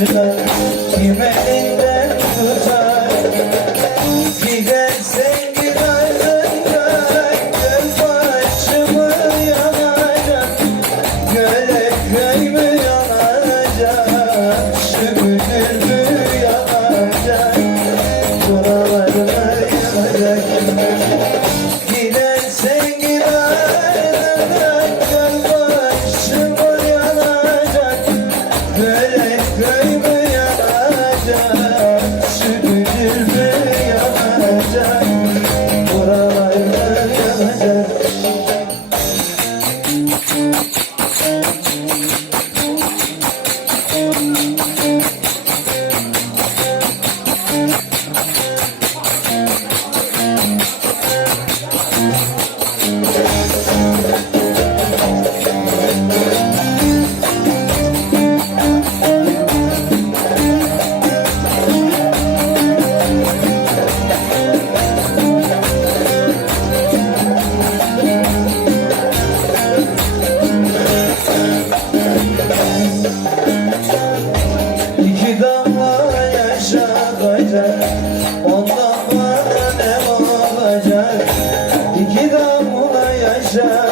Aşkına kimedin ben tutar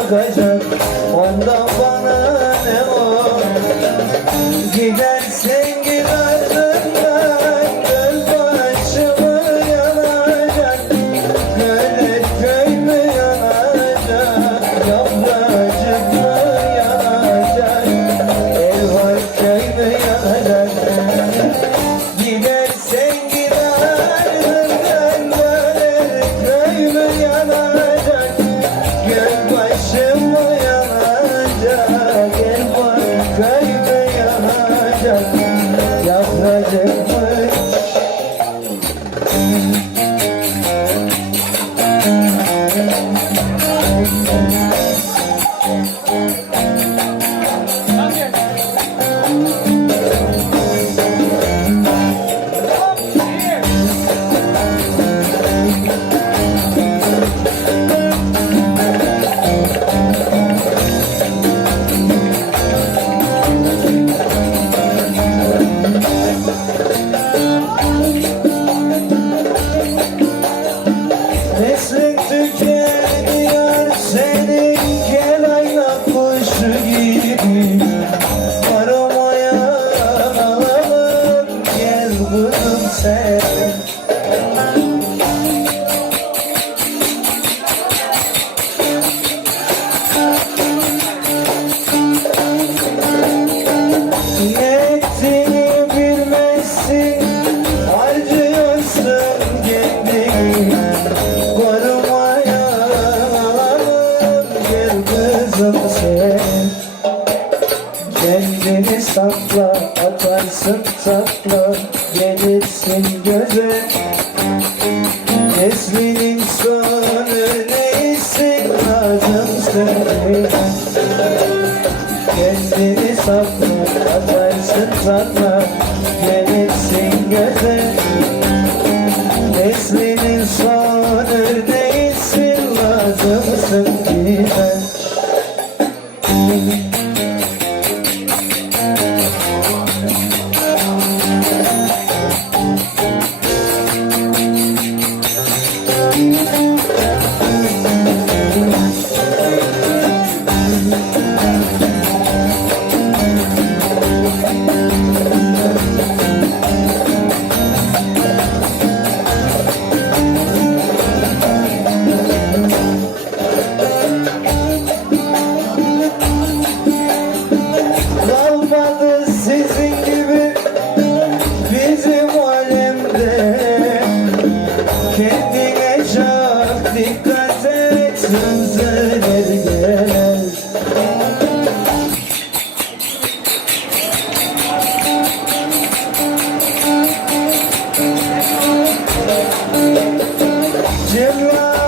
çıkacak Ondan canım Yaprak yandın sen Niyetini bilmezsin Harcıyorsun kendini Korumaya Gel kızım sen Kendini sakla Atarsın sakla gözden göze sonu neysin? Acım sen Kendini sakla atarsın sanma. dikkat et gelir Cevap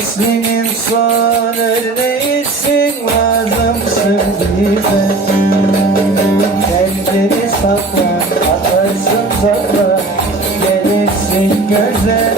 İsminin son örneğisin lazımsın bize Kendini sakla atarsın sakla gelirsin göze